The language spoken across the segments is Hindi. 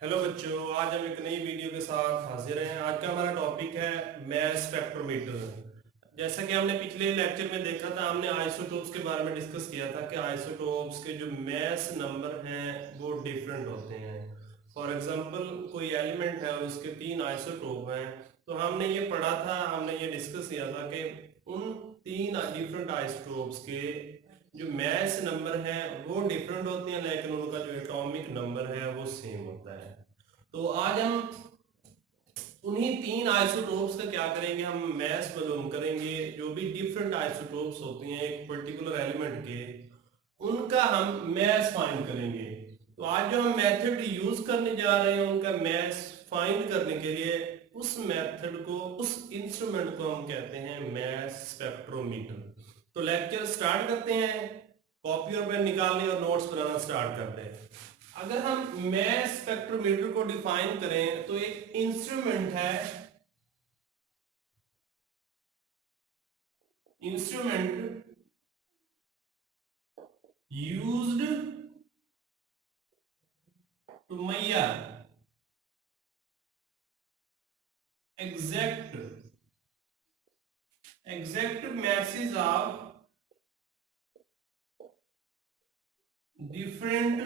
हेलो बच्चों, आज हम एक नई वीडियो के साथ हाजिर हैं। आज का हमारा टॉपिक है मैस स्पेक्ट्रोमीटर। जैसा कि हमने पिछले लेक्चर में देखा था, हमने आइसोटोप्स के बारे में डिस्कस किया था कि आइसोटोप्स के जो मैस नंबर हैं वो डिफरेंट होते हैं। फॉर एग्जांपल, कोई एलिमेंट है और उसके 3 आइसोटोप हैं, तो हमने ये पढ़ा था, हमने ये डिस्कस किया था कि उन 3 डिफरेंट आइसोटोप्स के जो मैस नंबर है वो डिफरेंट होते हैं, लेकिन उनका जो एटॉमिक नंबर है वो सेम होता है। तो आज हम उन्हीं 3 आइसोटोप्स का क्या करेंगे, हम मैस मालूम करेंगे। जो भी डिफरेंट आइसोटोप्स होती हैं एक पर्टिकुलर एलिमेंट के, उनका हम मैस फाइंड करेंगे। तो आज जो हम मेथड यूज करने जा रहे हैं उनका मैस फाइंड करने के लिए, उस मेथड को, उस इंस्ट्रूमेंट को हम कहते हैं मैस स्पेक्ट्रोमीटर। तो लेक्चर स्टार्ट करते हैं। कॉपी और पेन निकालने और नोट्स बनाना स्टार्ट करते हैं। अगर हम मैस स्पेक्ट्रोमीटर को डिफाइन करें तो एक इंस्ट्रूमेंट है, instrument used to measure exact masses of different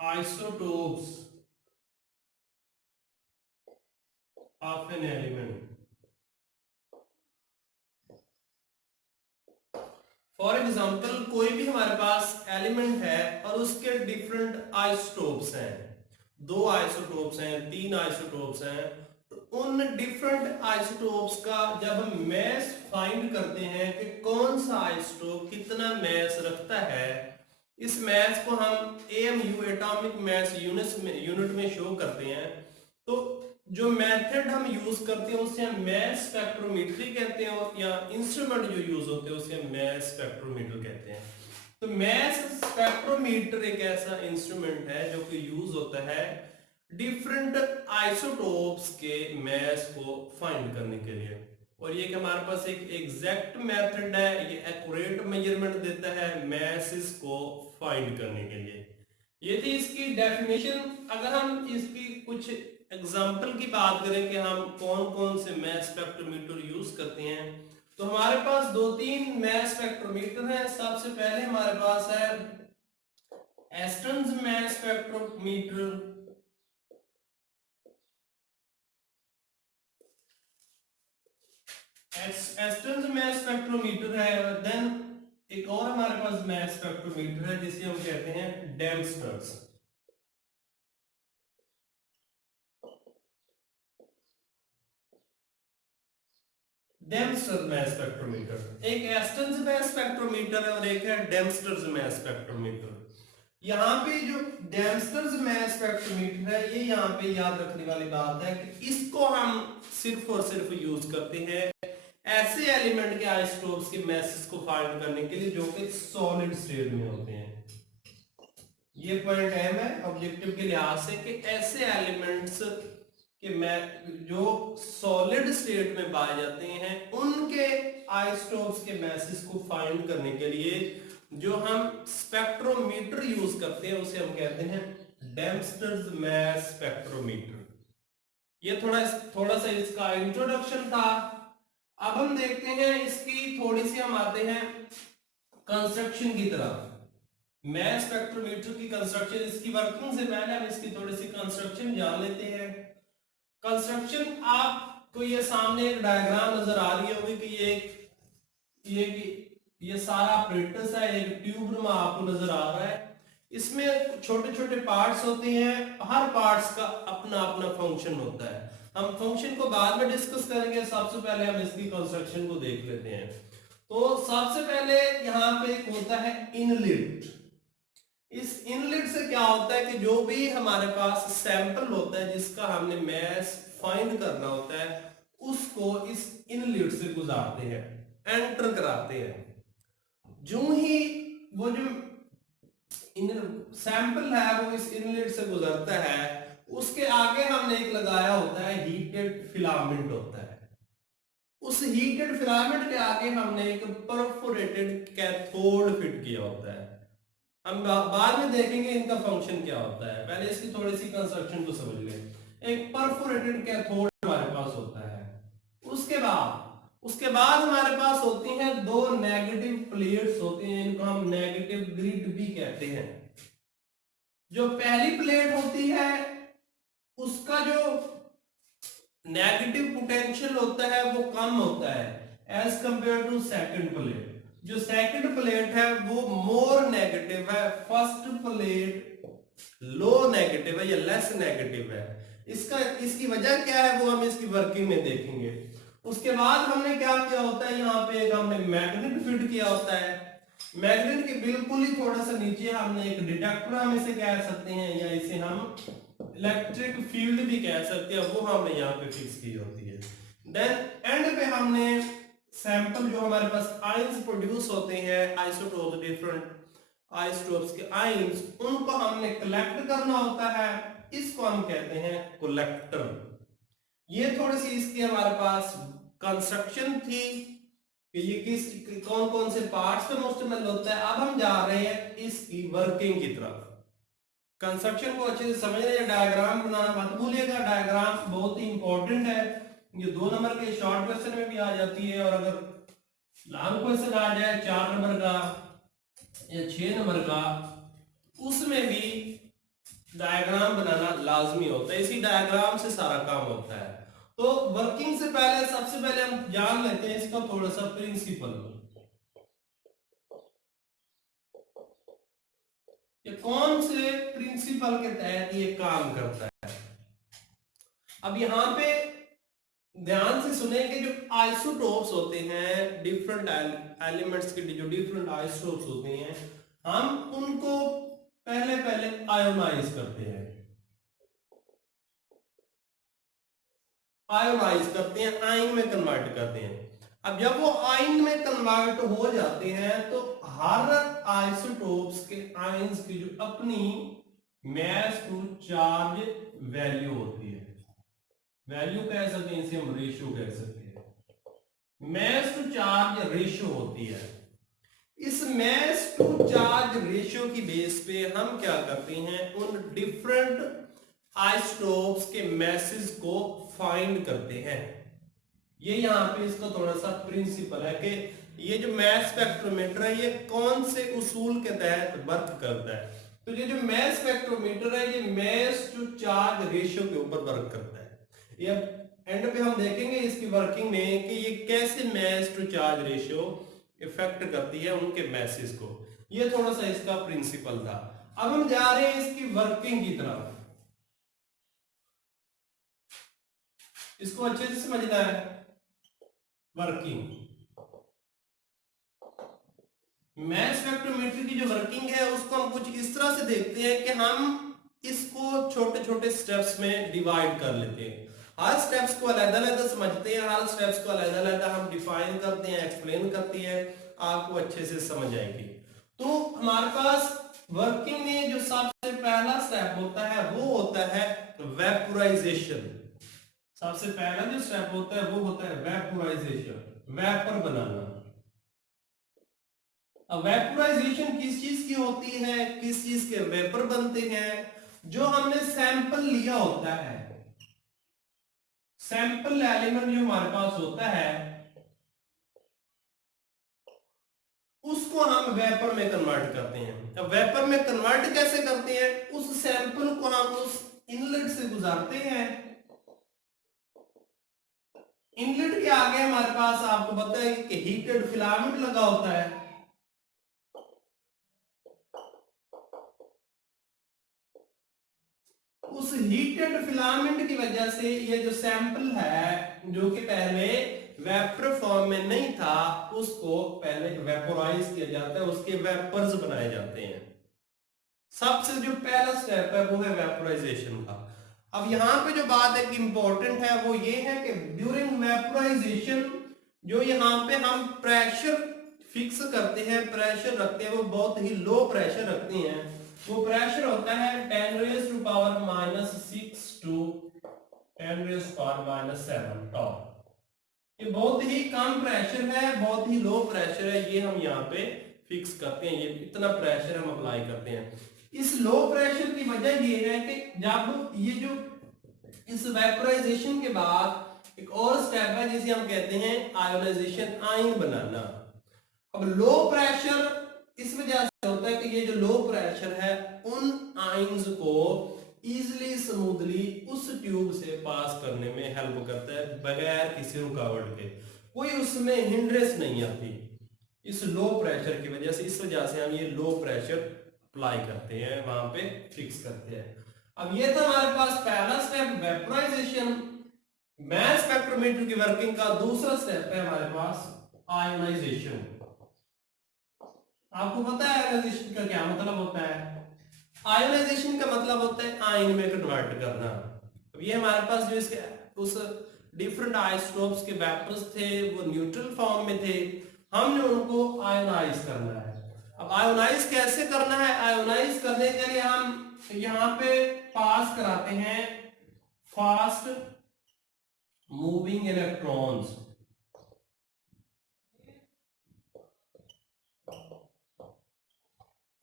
isotopes of an element. For example, कोई भी हमारे पास एलिमेंट है और उसके डिफरेंट आइसोटोप्स हैं, 2 आइसोटोप्स हैं, 3 आइसोटोप्स हैं। तो उन डिफरेंट आइसोटोप्स का जब हम मैस फाइंड करते हैं कि कौन सा आइसोटोप कितना मैस रखता है, इस मैस को हम एएमयू, एटॉमिक मैस यूनिट में शो करते हैं। तो जो मेथड हम यूज करते हैं उसे हम मैस स्पेक्ट्रोमेट्री कहते हैं, और या इंस्ट्रूमेंट जो यूज होते हैं उसे हम मैस स्पेक्ट्रोमीटर कहते हैं। तो मैस स्पेक्ट्रोमीटर एक ऐसा इंस्ट्रूमेंट है जो कि यूज होता है डिफरेंट आइसोटोप्स के मैस को फाइंड करने के लिए। और ये कि हमारे पास एक एग्जैक्ट मेथड है, ये एक्यूरेट मेजरमेंट देता है मैसेस को फाइंड करने के लिए। ये थी इसकी डेफिनेशन। अगर हम इसकी कुछ एग्जाम्पल की बात करें कि हम कौन कौन से मैस स्पेक्ट्रोमीटर यूज करते हैं, तो हमारे पास 2-3 मैस स्पेक्ट्रोमीटर हैं। सबसे पहले हमारे पास है Aston's mass spectrometer, Aston's mass spectrometer है। देन एक और हमारे पास मैस स्पेक्ट्रोमीटर है जिसे हम कहते हैं डेम्स्टर्स, डेम्स्टर मैस स्पेक्ट्रोमीटर। एक एस्टन्स मैस स्पेक्ट्रोमीटर है और एक है डेम्स्टर्स मैस स्पेक्ट्रोमीटर। यहाँ पे जो डेम्स्टर्स मैस स्पेक्ट्रोमीटर है, ये यहाँ पे याद रखने वाली बात है कि इसको हम सिर्फ और सिर्फ यूज करते हैं ऐसे एलिमेंट के आइसोटोप्स के मैसेज को फाइंड करने के लिए जो कि सॉलिड स्टेट में होते हैं। ये पॉइंट अहम है ऑब्जेक्टिव के लिहाज से कि ऐसे एलिमेंट्स के जो सॉलिड स्टेट में पाए जाते हैं उनके आइसोटोप्स के मैसेज को फाइंड करने के लिए जो हम स्पेक्ट्रोमीटर यूज करते हैं उसे हम कहते हैं डेम्स्टर्स मैस स्पेक्ट्रोमीटर। ये थोड़ा थोड़ा सा इसका इंट्रोडक्शन था। अब हम देखते हैं इसकी थोड़ी सी, हम आते हैं कंस्ट्रक्शन की तरफ। मैस स्पेक्ट्रोमीटर की कंस्ट्रक्शन, इसकी वर्किंग से पहले हम इसकी थोड़ी सी कंस्ट्रक्शन जान लेते हैं। कंस्ट्रक्शन, आपको ये सामने एक डायग्राम नजर आ रही होगी कि ये ये सारा apparatus है, एक ट्यूब आपको नजर आ रहा है। इसमें छोटे छोटे पार्ट्स होते हैं, हर पार्ट्स का अपना अपना फंक्शन होता है। हम फंक्शन को बाद में डिस्कस करेंगे, सबसे पहले हम इसकी कंस्ट्रक्शन को देख लेते हैं। तो सबसे पहले यहाँ पे एक होता है इनलेट। इस इनलेट से क्या होता है कि जो भी हमारे पास सैंपल होता है जिसका हमने मैस फाइंड करना होता है, उसको इस इनलेट से गुजारते हैं, एंटर कराते हैं। जो ही वो जो सैंपल है वो इस इनलेट से गुजरता है, उसके आगे हमने एक लगाया होता है हीटेड फिलामेंट होता है। उस हीटेड फिलामेंट के आगे हमने एक परफोरेटेड कैथोड फिट किया होता है। हम बाद में देखेंगे इनका फंक्शन क्या होता है, पहले इसकी थोड़ी सी कंस्ट्रक्शन को समझ लें। एक परफोरेटेड कैथोड हमारे पास होता है, उसके बाद हमारे पास होती हैं दो नेगेटिव प्लेट्स होती हैं, इनको हम नेगेटिव ग्रिड भी कहते हैं। जो पहली प्लेट होती है उसका जो नेगेटिव पोटेंशियल होता है वो कम होता है as compare to second plate. जो सेकंड प्लेट है वो मोर नेगेटिव है, फर्स्ट प्लेट लो नेगेटिव है या लेस नेगेटिव है। इसकी वजह क्या है वो हम इसकी वर्किंग में देखेंगे। उसके बाद हमने क्या किया होता है, यहाँ पे एक हमने मैग्नेट फिट किया होता है। मैग्नेट के बिल्कुल ही थोड़ा सा नीचे हमने एक डिटेक्टर हम इसे कह सकते हैं, या इसे हम इलेक्ट्रिक फील्ड भी कह सकते हैं, वो हमने यहाँ पे फिक्स की होती है। देन एंड पे हमने सैंपल जो हमारे पास आयंस प्रोड्यूस होते हैं, आइसोटोप्स, डिफरेंट आइसोटोप्स के आयंस, उनको हमने कलेक्ट करना होता है, इसको हम कहते हैं कलेक्टर। ये थोड़ी सी इसकी हमारे पास कंस्ट्रक्शन थी कि ये कौन कौन से पार्ट्स पे मुश्तमिल होता है। अब हम जा रहे हैं इसकी वर्किंग की तरफ। कंस्ट्रक्शन को अच्छे से समझ रहे हैं, डायग्राम बनाना मत भूलिएगा, डायग्राम बहुत ही इंपॉर्टेंट है। ये 2 नंबर के शॉर्ट क्वेश्चन में भी आ जाती है, और अगर लॉन्ग क्वेश्चन आ जाए 4 नंबर का या 6 नंबर का, उसमें भी डायग्राम बनाना लाजमी होता है। इसी डायग्राम से सारा काम होता है। तो वर्किंग से पहले सबसे पहले हम जान लेते हैं इसका थोड़ा सा प्रिंसिपल, ये कौन से प्रिंसिपल के तहत ये काम करता है। अब यहां पे ध्यान से सुने कि जो आइसोटोप्स होते हैं, डिफरेंट एलिमेंट्स के जो डिफरेंट आइसोटोप्स होते हैं, हम उनको पहले आयोनाइज करते हैं, आयन में कन्वर्ट करते हैं। अब जब वो आयन में कन्वर्ट हो जाते हैं तो हर आइसोटोप्स के आयंस की जो अपनी मास टू चार्ज वैल्यू होती है, वैल्यू कह सकते हैं, इसे हम रेशियो कह सकते हैं, मास टू चार्ज रेशियो होती है। इस मास टू चार्ज रेशियो की बेस पे हम क्या करते हैं, उन डिफरेंट आइसोटोप्स के मैसेज को फाइंड करते हैं। ये यहाँ पे इसका थोड़ा सा प्रिंसिपल है कि ये जो मास स्पेक्ट्रोमीटर है ये कौन से उसूल के तहत वर्क करता है। तो ये जो मास स्पेक्ट्रोमीटर है ये मास टू चार्ज रेशियो के ऊपर वर्क करता है। ये एंड पे हम देखेंगे इसकी वर्किंग में कि ये कैसे मास टू चार्ज रेशियो इफेक्ट करती है उनके मैसेज को। ये थोड़ा सा इसका प्रिंसिपल था। अब हम जा रहे हैं इसकी वर्किंग की तरफ, इसको अच्छे से समझना है। वर्किंग मास स्पेक्ट्रोमीटर की जो वर्किंग है उसको हम कुछ इस तरह से देखते हैं कि हम इसको छोटे छोटे स्टेप्स में डिवाइड कर लेते हैं। हर स्टेप्स को अलग-अलग समझते हैं, हर स्टेप्स को अलग-अलग हम डिफाइन करते हैं, एक्सप्लेन करते हैं, आपको अच्छे से समझ आएगी। तो हमारे पास वर्किंग में जो सबसे पहला स्टेप होता है वो होता है वेपोराइजेशन। सबसे पहला जो स्टेप होता है वो होता है वेपोराइजेशन, वेपर बनाना। अब वेपोराइजेशन किस चीज की होती है, किस चीज के वेपर बनते हैं, जो हमने सैंपल लिया होता है, सैंपल एलिमेंट जो हमारे पास होता है उसको हम वेपर में कन्वर्ट करते हैं। अब वेपर में कन्वर्ट कैसे करते हैं, उस सैंपल को हम उस इनलेट से गुजारते हैं। इनलेट के आगे हमारे पास आपको पता है कि हीटेड फिलामेंट लगा होता है। उस हीटेड फिलामेंट की वजह से ये जो सैंपल है जो कि पहले वेपर फॉर्म में नहीं था उसको पहले वेपोराइज किया जाता है, उसके वेपर्स बनाए जाते हैं। सबसे जो पहला स्टेप है वो है वेपोराइजेशन का। अब यहाँ पे जो बात एक इंपॉर्टेंट है वो ये है कि ड्यूरिंग वेपोराइजेशन जो यहाँ पे हम प्रेशर फिक्स करते हैं, प्रेशर रखते हैं, वो बहुत ही लो प्रेशर रखते हैं। वो प्रेशर होता है 10⁻⁻⁶ to 10⁻⁻⁷ टॉप। ये बहुत ही कम प्रेशर है, बहुत ही लो प्रेशर है, ये हम यहाँ पे फिक्स करते हैं, ये इतना प्रेशर हम अप्लाई करते हैं। इस लो प्रेशर की वजह ये है कि जब ये जो इस वेपोराइजेशन के बाद एक और स्टेप है जिसे हम कहते हैं आयोनाइजेशन, आयन बनाना। अब लो प्रेशर इस वजह से होता है कि ये जो लो प्रेशर है उन आयंस को इजीली स्मूथली उस ट्यूब से पास करने में हेल्प करता है बगैर किसी रुकावट के, कोई उसमें हिंड्रेंस नहीं आती इस लो प्रेशर की वजह से। इस वजह से हम ये लो प्रेशर अप्लाई करते हैं, वहां पे फिक्स करते हैं। अब ये था हमारे पास पहला स्टेप वेपोराइजेशन। मास स्पेक्ट्रोमीटर की वर्किंग का दूसरा स्टेप है हमारे पास आयोनाइजेशन। आपको पता है आयोनाइजेशन का क्या मतलब होता है? आयोनाइजेशन का मतलब होता है आयन में कन्वर्ट करना। अब ये हमारे पास जो इसके उस डिफरेंट आइसोटोप्स के वेपर्स थे वो न्यूट्रल फॉर्म में थे, हमने उनको आयोनाइज करना है। अब आयोनाइज कैसे करना है? आयोनाइज करने के लिए हम यहाँ पे पास कराते हैं fast moving electrons.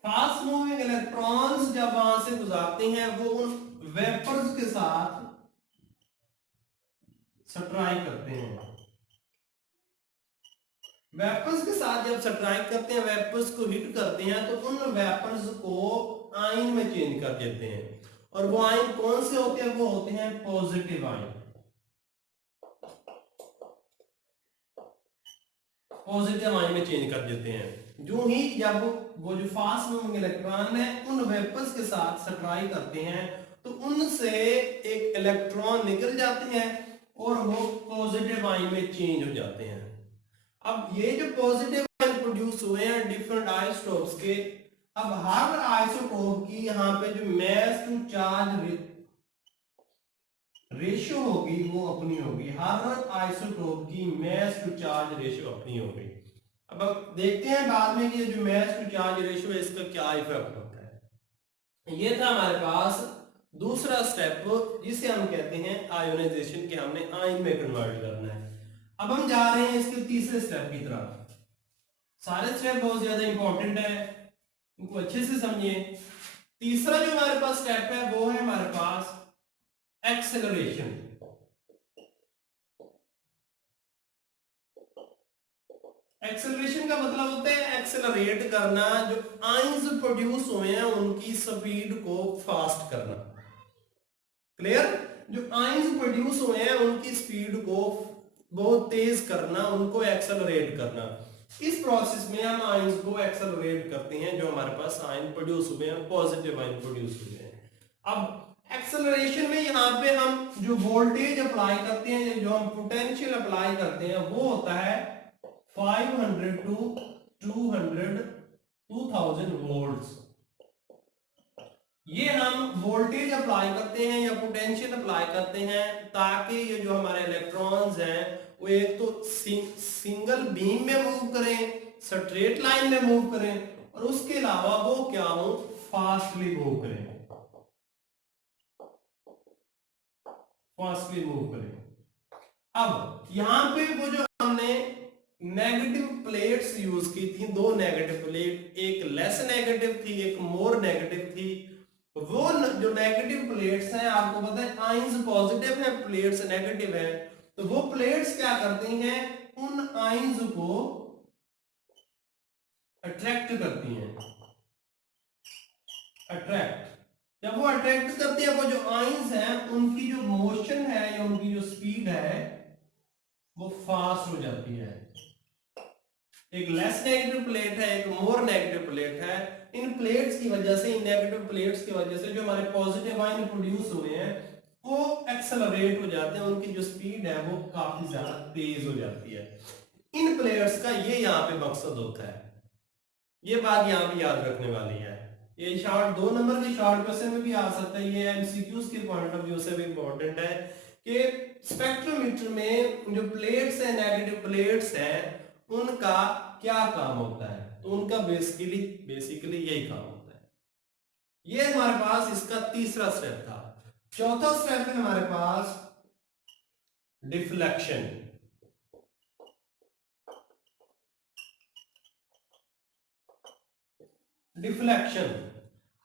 Fast moving electrons जब वहां से गुजरते हैं वो उन वेपर्स के साथ स्ट्राइक करते हैं। वेपर्स के साथ जब स्ट्राइक करते हैं, वेपर्स को हिट करते हैं, तो उन वेपर्स को आयन में चेंज कर देते हैं। और वो आयन कौन से होते हैं? वो होते हैं पॉजिटिव आयन। पॉजिटिव आयन में चेंज कर देते हैं। जो ही जब वो जो फास्ट मूविंग इलेक्ट्रॉन है उन वेपर्स के साथ स्ट्राइक करते हैं तो उनसे एक इलेक्ट्रॉन निकल जाते हैं और वो पॉजिटिव आयन में चेंज हो जाते हैं। अब ये जो पॉजिटिव आयन प्रोड्यूस हुए हैं डिफरेंट आइसोटोप्स के, अब हर आइसोटोप की यहाँ पे जो मास टू चार्ज रेशियो होगी वो अपनी होगी। हर आइसोटोप की मास टू चार्ज रेशियो अपनी होगी। अब हम देखते हैं बाद में कि जो मास टू चार्ज रेशियो है इसका क्या इफेक्ट होता है। ये था हमारे पास दूसरा स्टेप जिसे हम कहते हैं आयोनाइजेशन, के हमने आयन में कन्वर्ट करना है। अब हम जा रहे हैं इसके तीसरे स्टेप की तरफ। सारे स्टेप बहुत ज्यादा इंपॉर्टेंट है, इनको अच्छे से समझिए। तीसरा जो हमारे पास स्टेप है वो है हमारे पास एक्सेलरेशन। एक्सेलरेशन का मतलब होता है एक्सेलरेट करना, जो आयंस प्रोड्यूस हुए हैं उनकी स्पीड को फास्ट करना। क्लियर? जो आयंस प्रोड्यूस हुए हैं उनकी स्पीड को बहुत तेज करना, उनको एक्सेलरेट करना। इस प्रोसेस में हम आयंस को एक्सेलरेट करते हैं जो हमारे पास आयन प्रोड्यूस हुए हैं, पॉजिटिव आयन प्रोड्यूस हुए हैं। अब एक्सेलरेशन में यहाँ पे हम जो वोल्टेज अप्लाई करते हैं, जो हम पोटेंशियल अप्लाई करते हैं वो होता है 500 टू 2000 वोल्ट्स। ये हम वोल्टेज अप्लाई करते हैं या पोटेंशियल अप्लाई करते हैं ताकि ये जो हमारे इलेक्ट्रॉन्स हैं वो एक तो सिंगल बीम में मूव करें, स्ट्रेट लाइन में मूव करें, और उसके अलावा वो क्या हो, फास्टली मूव करें, फास्टली मूव करें। अब यहां पे वो जो हमने नेगेटिव प्लेट्स यूज की थी, दो नेगेटिव प्लेट, एक लेस नेगेटिव थी एक मोर नेगेटिव थी। वो जो नेगेटिव प्लेट्स हैं आपको पता है आयंस पॉजिटिव है, प्लेट्स नेगेटिव है, तो वो प्लेट्स क्या करती हैं, उन आयंस को अट्रैक्ट करती हैं। अट्रैक्ट, जब वो अट्रैक्ट करती है, वो जो आयंस हैं उनकी जो मोशन है या उनकी जो स्पीड है वो फास्ट हो जाती है। एक लेस नेगेटिव प्लेट है, एक मोर नेगेटिव प्लेट है। इन प्लेट्स की वजह से, इन नेगेटिव प्लेट्स की वजह से जो हमारे पॉजिटिव आयन प्रोड्यूस हुए हैं वो एक्सेलरेट हो जाते हैं, उनकी जो स्पीड है वो काफी ज्यादा तेज हो जाती है। इन प्लेयर्स का ये यहाँ पे मकसद होता है, ये बात यहाँ पे याद रखने वाली है। ये शॉर्ट 2 नंबर के शॉर्ट क्वेश्चन में भी आ सकता है, ये एमसीक्यूज के पॉइंट ऑफ व्यू से भी इंपॉर्टेंट है कि स्पेक्ट्रोमीटर में जो प्लेट्स है, नेगेटिव प्लेट्स है, उनका क्या काम होता है। तो उनका बेसिकली यही काम होता है। ये हमारे पास इसका तीसरा स्टेप था। चौथा स्टेप है हमारे पास डिफ्लेक्शन। डिफ्लेक्शन।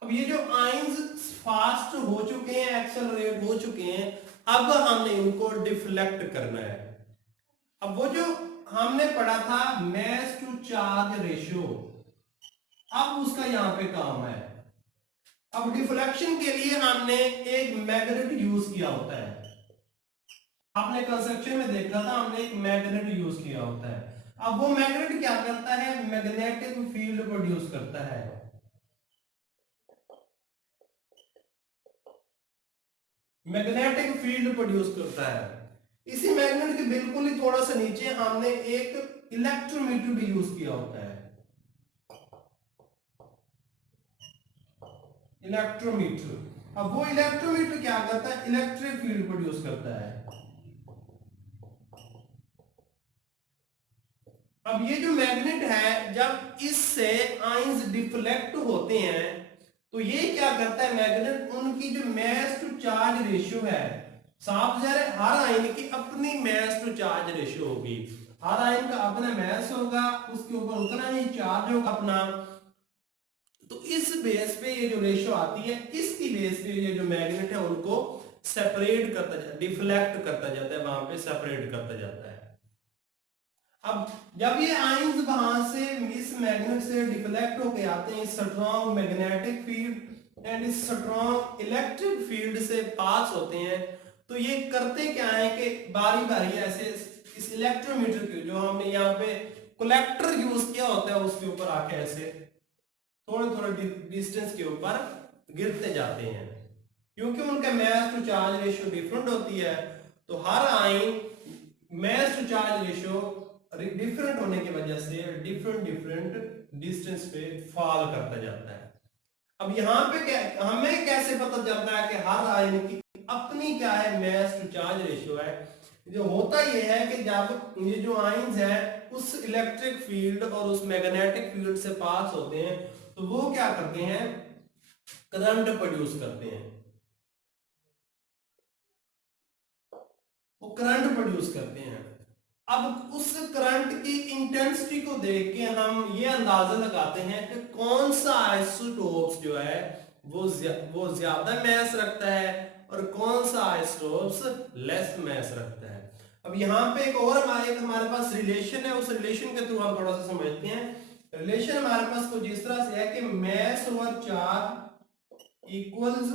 अब ये जो आइंस फास्ट हो चुके हैं, एक्सेलरेट हो चुके हैं, अब हमने इनको डिफ्लेक्ट करना है। अब वो जो हमने पढ़ा था मास टू चार्ज रेशियो, अब उसका यहां पे काम है। अब डिफ्लेक्शन के लिए हमने एक मैग्नेट यूज किया होता है। आपने कंस्ट्रक्शन में देखा था, हमने एक मैग्नेट यूज किया होता है। अब वो मैग्नेट क्या करता है, मैग्नेटिक फील्ड प्रोड्यूस करता है। मैग्नेटिक फील्ड प्रोड्यूस करता है। इसी मैग्नेट के बिल्कुल ही थोड़ा सा नीचे हमने एक इलेक्ट्रोमीटर भी यूज किया होता है। इलेक्ट्रोमीटर, अब वो इलेक्ट्रोमीटर क्या करता है, इलेक्ट्रिक फील्ड प्रोड्यूस करता है। अब ये जो मैग्नेट है, जब इससे आइंस डिफ्लेक्ट होते हैं तो ये क्या करता है मैग्नेट, उनकी जो मास टू चार्ज रेशियो है, साफ जा रहा है, हर आयन की अपनी मास टू चार्ज रेशियो होगी। हर आयन का अपना मास होगा, उसके ऊपर उतना ही चार्ज होगा अपना। तो इस बेस पे ये जो रेशियो आती है, इसकी बेस पे ये जो मैग्नेट है उनको सेपरेट करता जाता है, डिफ्लेक्ट करता जाता है, वहां पे सेपरेट करता जाता है। अब जब ये आयंस वहां से इस मैग्नेट से डिफ्लेक्ट होके आते हैं, स्ट्रॉन्ग मैग्नेटिक फील्ड एंड इस स्ट्रॉन्ग इलेक्ट्रिक फील्ड से पास होते हैं, तो ये करते क्या है कि बारी बारी ऐसे इस इलेक्ट्रोमीटर के जो हमने यहाँ पे कलेक्टर यूज किया होता है उसके ऊपर आके ऐसे थोड़े थोड़े डिस्टेंस के ऊपर गिरते जाते हैं। क्योंकि उनका mass to charge ratio different होती है, तो हर ion mass to charge ratio different होने की वजह से डिफरेंट डिफरेंट डिस्टेंस पे फॉल करता जाता है। अब यहाँ पे क्या, हमें कैसे पता चलता है कि हर आयन की अपनी क्या है मास टू चार्ज रेशियो है। जो होता ये है कि जब ये जो आयंस है उस इलेक्ट्रिक फील्ड और उस मैग्नेटिक फील्ड से पास होते हैं, तो वो क्या करते हैं, करंट प्रोड्यूस करते हैं, वो करंट प्रोड्यूस करते हैं। अब उस करंट की इंटेंसिटी को देख के हम ये अंदाजा लगाते हैं कि कौन सा आइसोटोप्स जो है वो ज्यादा मास रखता है और कौन सा आइसोटोप्स लेस मास रखता है। अब यहाँ पे एक और हमारे पास रिलेशन है, उस रिलेशन के थ्रू हम थोड़ा सा समझते हैं। रिलेशन हमारे पास कुछ इस तरह से है कि mass over charge equals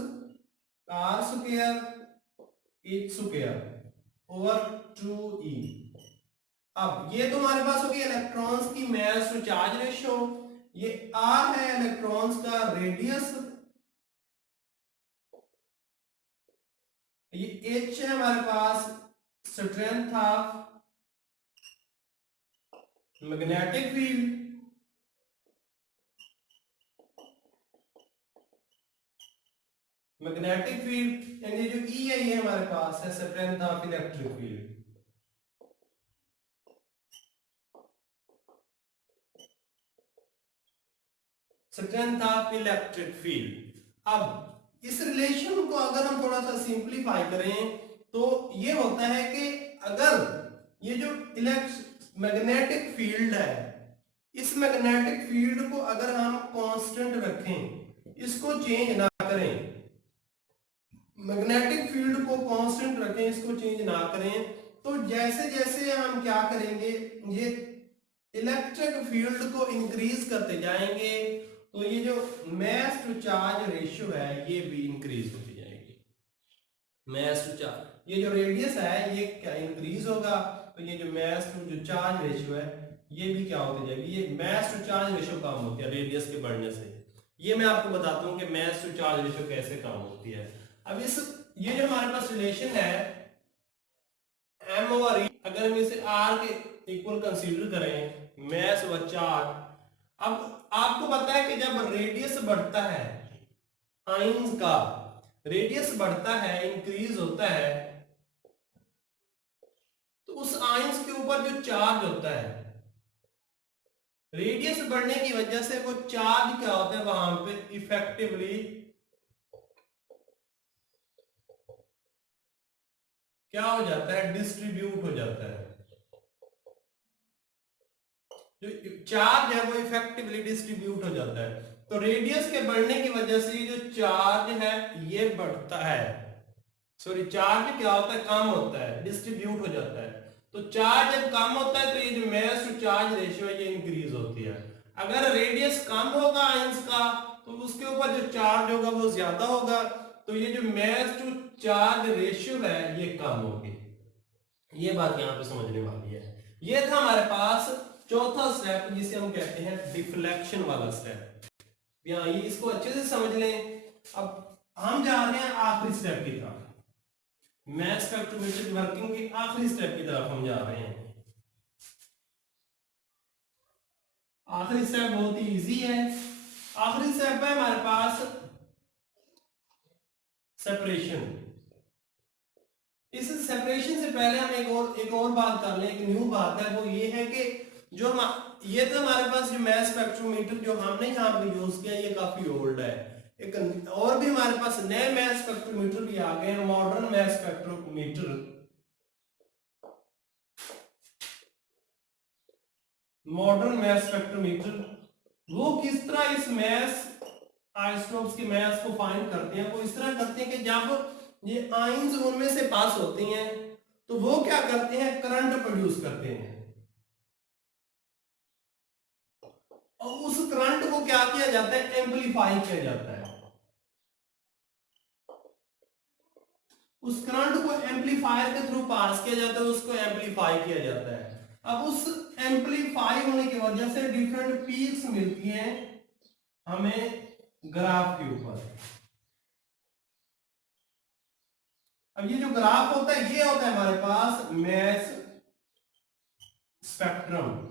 R square H square over 2e। अब ये तो हमारे पास होगी इलेक्ट्रॉन्स की मास टू चार्ज रेशियो, ये आर है इलेक्ट्रॉन्स का रेडियस, ये एच है हमारे पास strength of magnetic field, magnetic field and ये जो ई है ये हमारे पास है strength of electric field. Strength of electric field. अब इस रिलेशन को अगर हम थोड़ा सा सिंपलीफाई करें तो ये होता है कि अगर ये जो मैग्नेटिक फील्ड है, इस मैग्नेटिक फील्ड को अगर हम कांस्टेंट रखें, इसको चेंज ना करें, मैग्नेटिक फील्ड को कांस्टेंट रखें, इसको चेंज ना करें, तो जैसे जैसे हम क्या करेंगे, ये इलेक्ट्रिक फील्ड को इंक्रीज करते जाएंगे, तो ये जो मास टू चार्ज रेशियो है ये भी इंक्रीज होती जाएगी। मास टू चार्ज, ये जो रेडियस है ये क्या इंक्रीज होगा, तो ये जो मास टू जो चार्ज रेशियो है ये भी क्या होती जाएगी, ये मास टू चार्ज रेशियो कम होती है रेडियस के बढ़ने से। ये मैं आपको बताता हूँ कि मास टू चार्ज रेशियो कैसे कम होती है। अब इस ये जो हमारे पास रिलेशन है m ओवर e, अगर हम इसे r के इक्वल कंसीडर करें मास व चार्ज, अब आपको पता है कि जब रेडियस बढ़ता है, आयंस का रेडियस बढ़ता है, इंक्रीज होता है, तो उस आयंस के ऊपर जो चार्ज होता है, रेडियस बढ़ने की वजह से वो चार्ज क्या होता है वहां पे इफेक्टिवली क्या हो जाता है, डिस्ट्रीब्यूट हो जाता है। जो चार्ज है वो इफेक्टिवली डिस्ट्रीब्यूट हो जाता है। तो रेडियस के बढ़ने की वजह से ये जो चार्ज है ये बढ़ता है, सॉरी चार्ज क्या होता है, कम होता है, डिस्ट्रीब्यूट हो जाता है। तो चार्ज जब कम होता है तो ये जो मास टू चार्ज रेशियो है ये इंक्रीज होती है। अगर रेडियस कम होगा आयंस का तो उसके ऊपर जो चार्ज होगा वो ज्यादा होगा, तो ये जो मास टू चार्ज रेशियो है ये कम होगी। ये बात यहां पे समझने वाली है। ये था हमारे पास चौथा स्टेप जिसे हम कहते हैं डिफ्लेक्शन वाला स्टेप। यहाँ ये इसको अच्छे से समझ लें। अब हम जा रहे हैं आखिरी स्टेप की तरफ, मास स्पेक्ट्रोमीटर की वर्किंग के आखिरी स्टेप की तरफ हम जा रहे हैं। आखिरी स्टेप बहुत ही इजी है। आखिरी स्टेप है हमारे पास सेपरेशन। इस सेपरेशन से पहले हम एक और बात कर लें, एक न्यू बात है, वो ये है कि जो हम ये तो हमारे पास जो मास स्पेक्ट्रोमीटर जो हमने यहाँ पे यूज किया ये काफी ओल्ड है। एक और भी हमारे पास नए मास स्पेक्ट्रोमीटर भी आ गए हैं, मॉडर्न मास स्पेक्ट्रोमीटर। मॉडर्न मास स्पेक्ट्रोमीटर वो किस तरह इस मास आइसोटोप्स के मास को फाइंड करते हैं, वो इस तरह करते हैं कि जब ये आयंस उनमें से पास होती हैं तो वो क्या करते हैं, करंट प्रोड्यूस करते हैं, और उस करंट को क्या किया जाता है, एम्पलीफाई किया जाता है। उस करंट को एम्पलीफायर के थ्रू पास किया जाता है, उसको एम्पलीफाई किया जाता है। अब उस एम्पलीफाई होने की वजह से डिफरेंट पीक्स मिलती हैं हमें ग्राफ के ऊपर। अब ये जो ग्राफ होता है ये होता है हमारे पास मास स्पेक्ट्रम।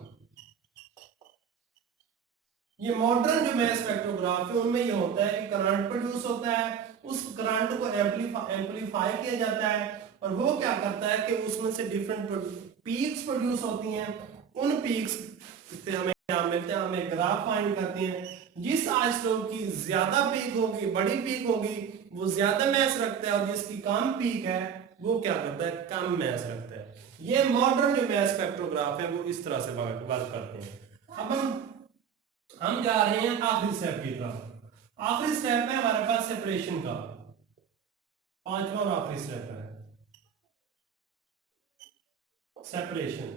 ये मॉडर्न जो मास स्पेक्ट्रोग्राफ है उनमें ये होता है कि करंट प्रोड्यूस होता है, उस करंट को एम्पलीफाई किया जाता है, और वो क्या करता है कि उसमें से डिफरेंट पीक्स प्रोड्यूस होती हैं। उन पीक्स से हमें क्या मिलता है, हमें ग्राफ फाइंड करते हैं। जिस आइसोटोप की ज्यादा पीक होगी, बड़ी पीक होगी, वो ज्यादा मास रखता है, और जिसकी कम पीक है वो क्या करता है, कम मास रखता है। ये मॉडर्न जो मास स्पेक्ट्रोग्राफ है वो इस तरह से वर्क करते हैं। अब हम जा रहे हैं आखिरी स्टेप की तरफ। आखिरी स्टेप है हमारे पास सेपरेशन का, पांचवा और आखिरी स्टेप है सेपरेशन।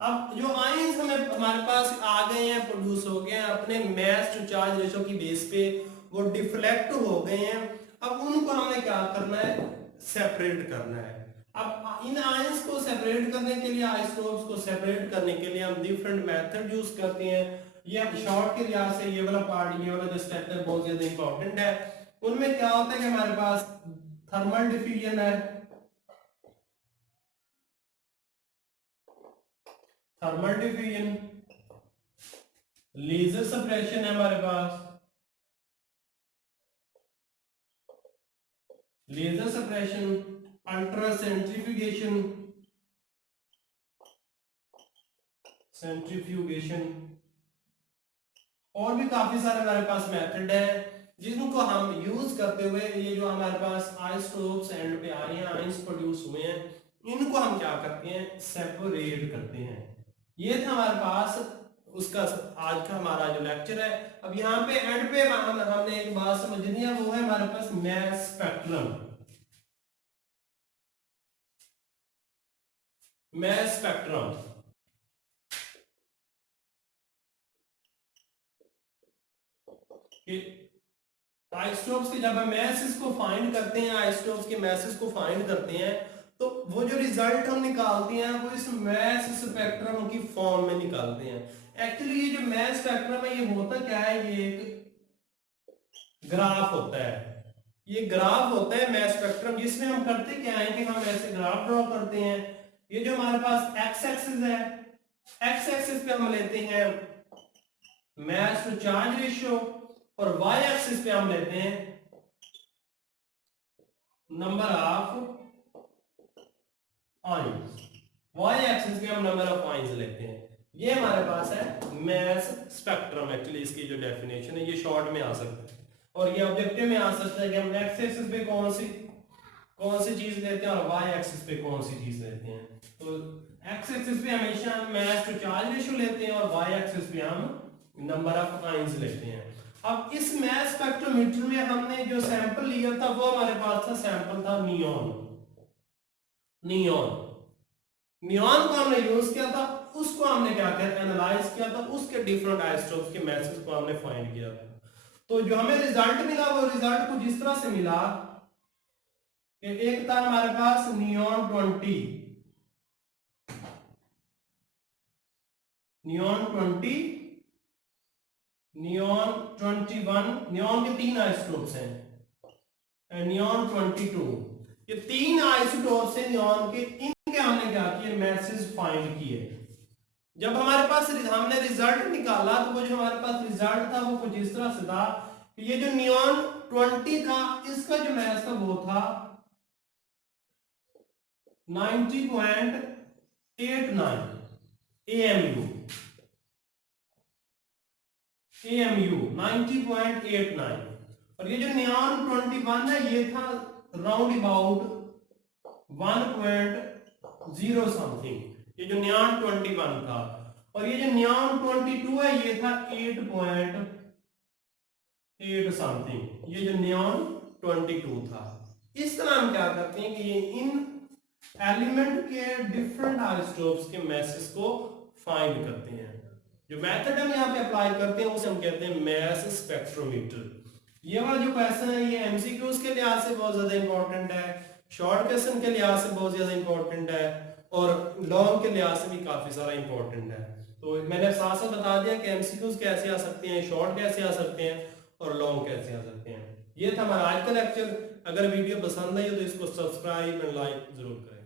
अब जो आयंस हमें हमारे पास आ गए हैं, प्रोड्यूस हो गए हैं अपने मास टू चार्ज रेशियो की बेस पे, वो डिफ्लेक्ट हो गए हैं। अब उनको हमने क्या करना है, सेपरेट करना है। अब इन आयंस को सेपरेट करने के लिए, आइसोटोप्स को सेपरेट करने के लिए हम डिफरेंट मेथड यूज करते हैं। ये अब शॉर्ट के लिहाज से ये वाला पार्ट, ये वाला जो स्टेप है बहुत ज्यादा इंपॉर्टेंट है। उनमें क्या होता है कि हमारे पास थर्मल डिफ्यूजन है, थर्मल डिफ्यूजन, लेजर सप्रेशन है हमारे पास, laser suppression, ultra centrifugation, centrifugation, और भी काफी सारे हमारे पास मेथड है जिनको हम यूज करते हुए ये जो हमारे पास आइसोटोप्स एंड पे आए हैं, आयंस प्रोड्यूस हुए हैं, इनको हम क्या करते हैं, सेपरेट करते हैं। ये था हमारे पास उसका आज का हमारा जो लेक्चर है। अब यहाँ पे एंड पे हमने एक बात समझनी है, वो है हमारे पास mass spectrum. Mass spectrum isotopes के जब हम मैसेज को फाइंड करते हैं, आइसोटोप्स के मैसेज को फाइंड करते हैं, तो वो जो रिजल्ट हम निकालते हैं वो इस मास स्पेक्ट्रम की फॉर्म में निकालते हैं। एक्चुअली ये जो मास स्पेक्ट्रम है ये होता क्या है, ये एक ग्राफ होता है। ये ग्राफ होता है मास स्पेक्ट्रम, जिसमें हम करते क्या है कि हम ऐसे ग्राफ ड्रॉ करते हैं। ये जो हमारे पास एक्स एक्सिस है, एक्स एक्सिस पे हम लेते हैं मास टू चार्ज रेशियो, और वाई एक्सिस पे हम लेते हैं number of ions. Y axis पे हम नंबर ऑफ आयंस लेते हैं। ये हमारे पास है मास स्पेक्ट्रम। एक्चुअली इसकी जो डेफिनेशन है ये शॉर्ट में आ सकता है, और ये ऑब्जेक्टिव में आ सकता है कि हम एक्स एक्सिस पे कौन सी चीज लेते हैं और वाई एक्सिस पे कौन सी चीज लेते हैं। तो एक्स एक्सिस पे हमेशा हम मास टू चार्ज रेशियो लेते हैं, और वाई एक्सिस पे हम नंबर ऑफ आयंस लेते हैं। अब इस मैस स्पेक्ट्रोमीटर में हमने जो सैंपल लिया था वो हमारे पास था, सैंपल था नियॉन। नियॉन नियॉन को हमने यूज किया था, उसको हमने क्या किया, एनालाइज किया था, उसके डिफरेंट आइसोटोप्स के मैसेज को हमने फाइंड किया था। तो जो हमें रिजल्ट मिला वो रिजल्ट कुछ इस तरह से मिला कि एक था हमारे पास नियॉन 20, नियॉन 20, नियॉन 21, नियॉन के 3 आइसोटोप्स हैं, नियॉन 22। ये 3 आइसोटोप से नियॉन के, इनके हमने क्या किए, मैसेज फाइंड किए। जब हमारे पास हमने रिजल्ट निकाला तो वो जो हमारे पास रिजल्ट था वो कुछ इस तरह से था कि ये जो नियॉन 20 था इसका जो मैस था वो था 90.89 AMU, AMU 90.89। और ये जो नियॉन 21 है ये था राउंड अबाउट 1.0 समथिंग, ये जो नियॉन 21 था। और ये जो नियॉन 22 है ये था 8.8 समथिंग, ये जो नियॉन 22 था। इस तरह हम क्या करते हैं कि ये इन एलिमेंट के डिफरेंट आइसोटोप्स के मैसेज को फाइंड करते हैं। जो मेथड हम यहाँ पे अप्लाई करते हैं उसे हम कहते हैं मैस स्पेक्ट्रोमीटर। ये वाला जो क्वेश्चन है ये एमसीक्यूज के लिहाज से बहुत ज्यादा इंपॉर्टेंट है, शॉर्ट क्वेश्चन के लिहाज से बहुत ज्यादा इंपॉर्टेंट है, और लॉन्ग के लिहाज से भी काफी सारा इंपॉर्टेंट है। तो मैंने साथ साथ बता दिया कि एमसीक्यूज कैसे आ सकते हैं, शॉर्ट कैसे आ सकते हैं और लॉन्ग कैसे आ सकते हैं। ये था हमारा आज का लेक्चर। अगर वीडियो पसंद आई हो तो इसको सब्सक्राइब एंड लाइक जरूर करें।